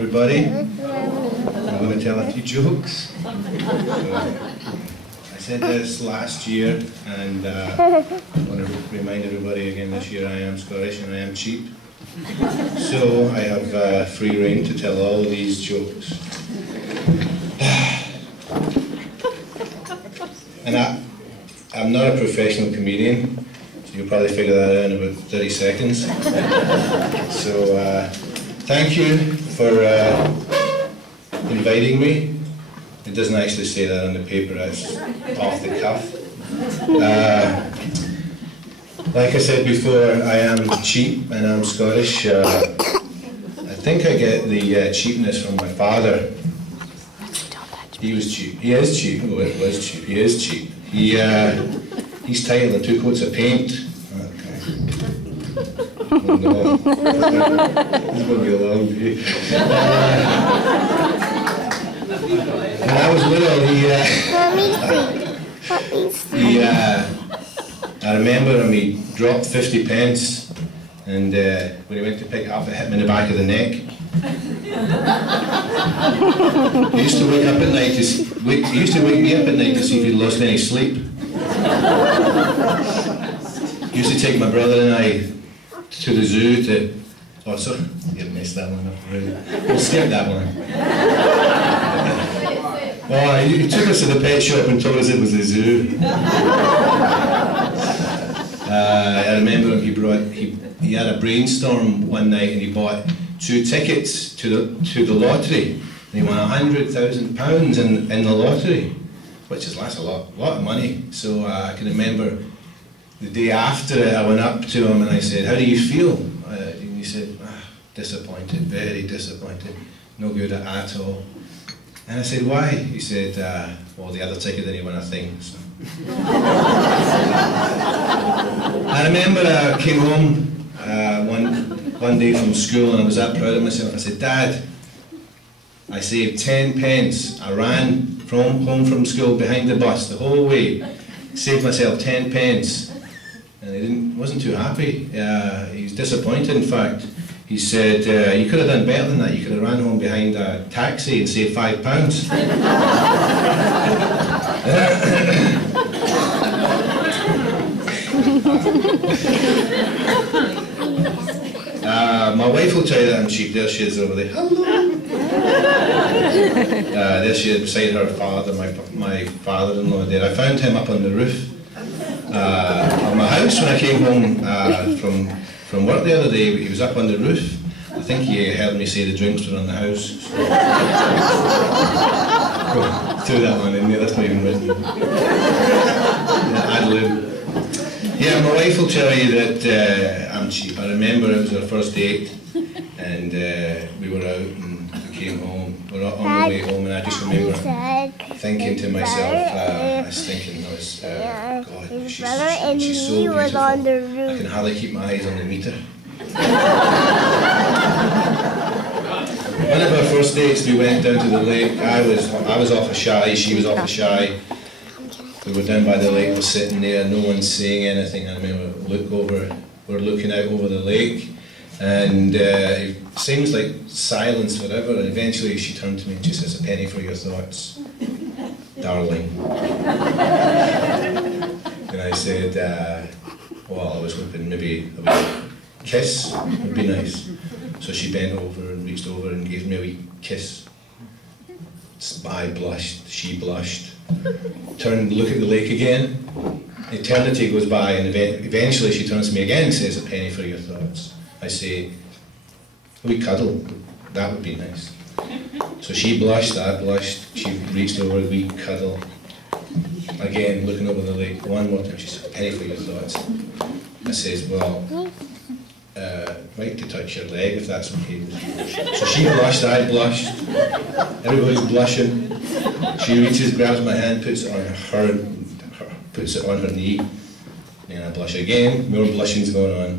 everybody. I'm going to tell a few jokes. I said this last year, and I want to remind everybody again this year I am Scottish and I am cheap. So I have free rein to tell all of these jokes. And I'm not a professional comedian, so you'll probably figure that out in about 30 seconds. So thank you for inviting me. It doesn't actually say that on the paper, that's off the cuff. Like I said before, I am cheap and I'm Scottish. I think I get the cheapness from my father. He was cheap. He is cheap. Oh, it was cheap. He is cheap. He's tighter than 2 coats of paint. Okay. Oh no. This is going to be a long day. When I was little, I remember him, he dropped 50 pence, and when he went to pick it up, it hit him in the back of the neck. He used to wake up at night he used to wake me up at night to see if he'd lost any sleep. He used to take my brother and I to the zoo to... Oh, sorry, you messed that one up already. We'll skip that one. Oh, he took us to the pet shop and told us it was the zoo. I remember him, he had a brainstorm one night and he bought 2 tickets to the lottery. And he won £100,000 in the lottery, which is that's a lot of money. So I can remember the day after I went up to him and I said, "How do you feel?" And he said, "Disappointed, very disappointed, no good at all." And I said, "Why?" He said, "Well, the other ticket didn't win a thing." So. I remember I came home one day from school and I was that proud of myself. I said, "Dad, I saved 10 pence. I ran home from school behind the bus the whole way, saved myself 10 pence." And he wasn't too happy. He was disappointed, in fact. He said, "You could have done better than that. You could have ran home behind a taxi and saved £5. My wife will tell you that I'm cheap. There she is over there. Hello. There she is beside her father, my father-in-law there. I found him up on the roof of my house when I came home from work the other day. He was up on the roof. I think he heard me say the drinks were on the house. So. Threw that one in there, that's not even written. Ad-lib. Yeah, my wife will tell you that I'm cheap. I remember it was our first date and we were out and we came home. We were on the way home and I just remember thinking to myself, God, she's so beautiful. I can hardly keep my eyes on the meter. One of our first dates, we went down to the lake. I was off a shy, she was off a shy. We were down by the lake, we're sitting there, no one's saying anything. I remember we're looking out over the lake, and it seems like silence forever, and eventually she turned to me and she says, "A penny for your thoughts, darling." And I said, well, I was hoping maybe a wee kiss would be nice. So she bent over and reached over and gave me a wee kiss. I blushed, she blushed. Turned to look at the lake again. Eternity goes by and eventually she turns to me again and says, "A penny for your thoughts." I say, "A wee cuddle, that would be nice." So she blushed, I blushed, she reached over, a wee cuddle. Again, looking over the lake, one more time, she said, "A penny for your thoughts." I says, "Well, I'd like to touch your leg if that's okay with you." So she blushed, I blushed, everybody's blushing. She reaches, grabs my hand, puts it on her knee, and I blush again, more blushing's going on.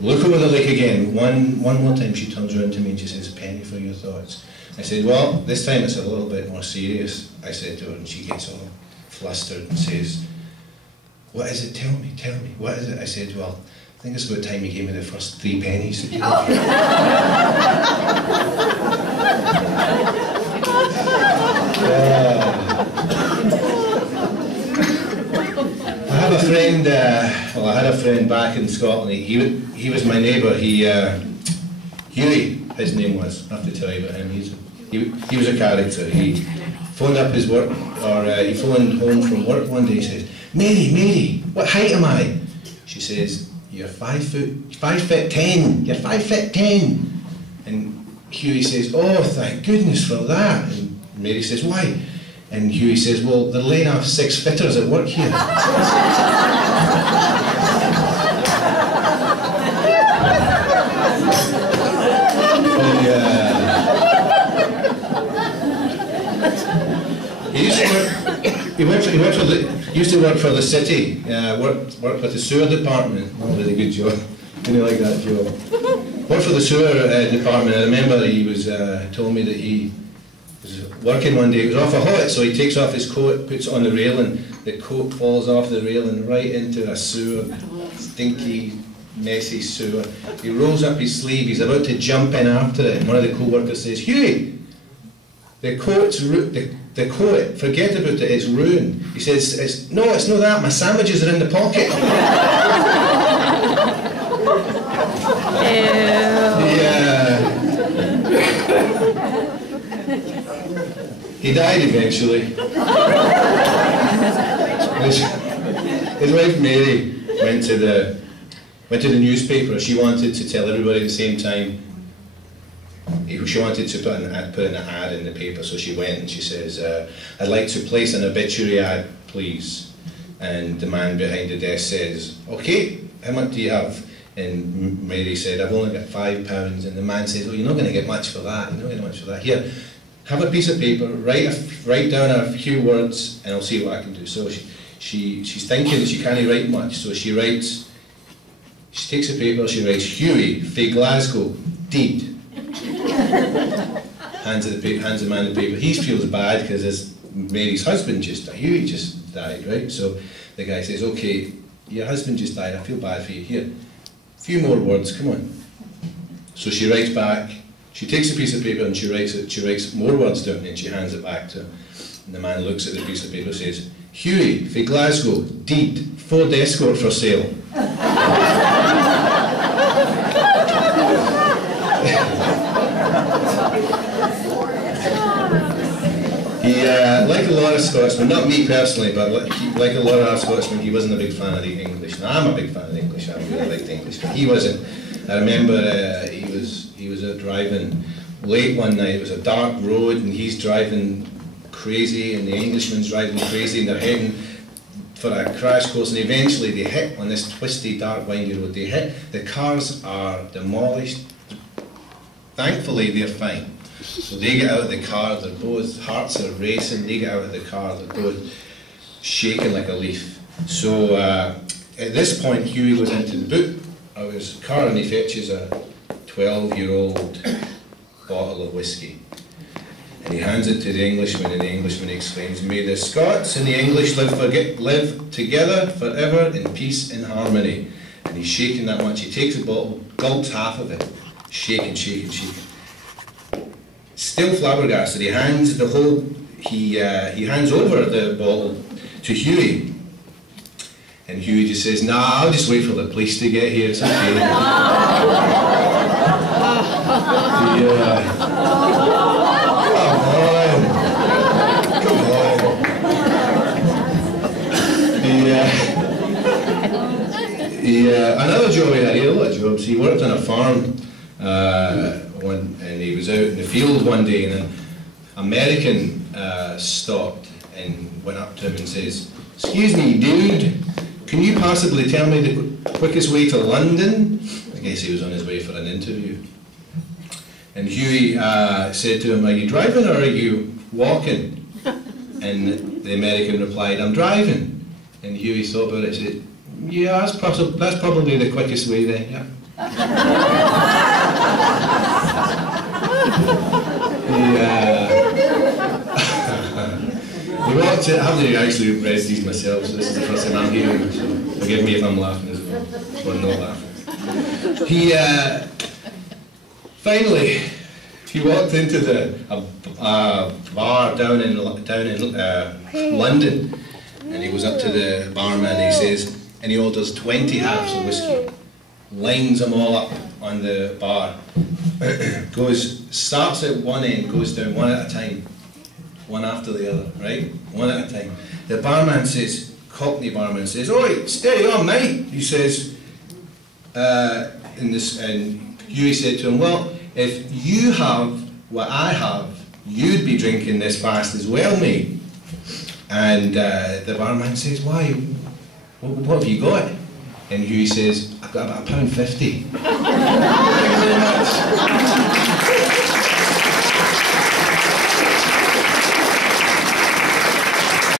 Look over the lake again, one more time she turns around to me and she says, "A penny for your thoughts." I said, "Well, this time it's a little bit more serious," I said to her, and she gets all flustered and says, "What is it? Tell me, what is it?" I said, "Well, think it's about time he gave me the first 3 pennies. I have a friend, well, I had a friend back in Scotland. He was my neighbour. Hughie, his name was. I have to tell you about him. He was a character. He phoned up his work, or he phoned home from work one day. He says, Mary, what height am I? She says, you're 5 foot 10. You're 5 foot 10. And Hughie says, oh, thank goodness for that. And Mary says, why? And Hughie says, well, they're laying off 6 fitters at work here. He used to work for the city, worked with the sewer department. Not a really good job. Didn't like that job. Worked for the sewer department. I remember he was told me that he was working one day. It was awful hot, so he takes off his coat, puts it on the rail, and the coat falls off the rail and right into a sewer, stinky, messy sewer. He rolls up his sleeve. He's about to jump in after it, and one of the co-workers says, Hughie, the coat, forget about it, it's ruined. He says, no, it's not that, my sandwiches are in the pocket. He died eventually. His wife Mary went to the newspaper. She wanted to tell everybody at the same time. She wanted to put an ad in the paper, so she went and she says, I'd like to place an obituary ad, please. And the man behind the desk says, okay, how much do you have? And Mary said, I've only got £5. And the man says, oh, you're not going to get much for that. You're not going to get much for that. Here, have a piece of paper, write down a few words, and I'll see what I can do. So she's thinking that she can't write much, so she takes a paper, she writes, Hughie, fae Glasgow, deed. Hands the man the paper. He feels bad because Mary's husband Hughie just died, right? So the guy says, okay, your husband just died, I feel bad for you. Here, a few more words, come on. So she writes back, she takes a piece of paper and she writes more words down, and she hands it back to him. And the man looks at the piece of paper and says, Hughie, fae Glasgow, deed, Ford Escort for sale. Like a lot of Scotsmen, not me personally, but like a lot of our Scotsmen, he wasn't a big fan of the English. Now, I'm a big fan of the English, I really liked English, but he wasn't. I remember he was driving late one night, it was a dark road, and he's driving crazy, and the Englishman's driving crazy, and they're heading for a crash course, and eventually they hit on this twisty, dark, windy road. They hit, the cars are demolished. Thankfully, they're fine. So they get out of the car, their both hearts are racing, they get out of the car, they're both shaking like a leaf. So at this point, Hughie goes into the boot of his car and he fetches a 12-year-old bottle of whiskey. And he hands it to the Englishman, and the Englishman exclaims, may the Scots and the English live together forever in peace and harmony. And he's shaking that much, he takes the bottle, gulps half of it, shaking, shaking, shaking. Still flabbergasted, he hands over the bottle to Hughie, and Hughie just says, nah, I'll just wait for the police to get here, it's okay. Come on. Another job he had a lot of jobs. He worked on a farm, and he was out in the field one day, and an American stopped and went up to him and says, excuse me, dude, can you possibly tell me the quickest way to London? I guess he was on his way for an interview. And Hughie said to him, are you driving or are you walking? And the American replied, I'm driving. And Hughie thought about it and said, yeah, that's probably the quickest way then, yeah. I haven't actually read these myself, so this is the first time I'm hearing them, so forgive me if I'm laughing as well, or not laughing. He finally he walked into a bar down in London, and he goes up to the barman and he says, and he orders 20 halves of whiskey, lines them all up on the bar, starts at one end, goes down one at a time, one after the other, right? One at a time. The barman says, Cockney barman says, "Oi, steady on, mate." He says, and Huey said to him, "Well, if you have what I have, you'd be drinking this fast as well, mate." And the barman says, "Why? What have you got?" And Huey says, "I've got about £1.50." Thank you very much.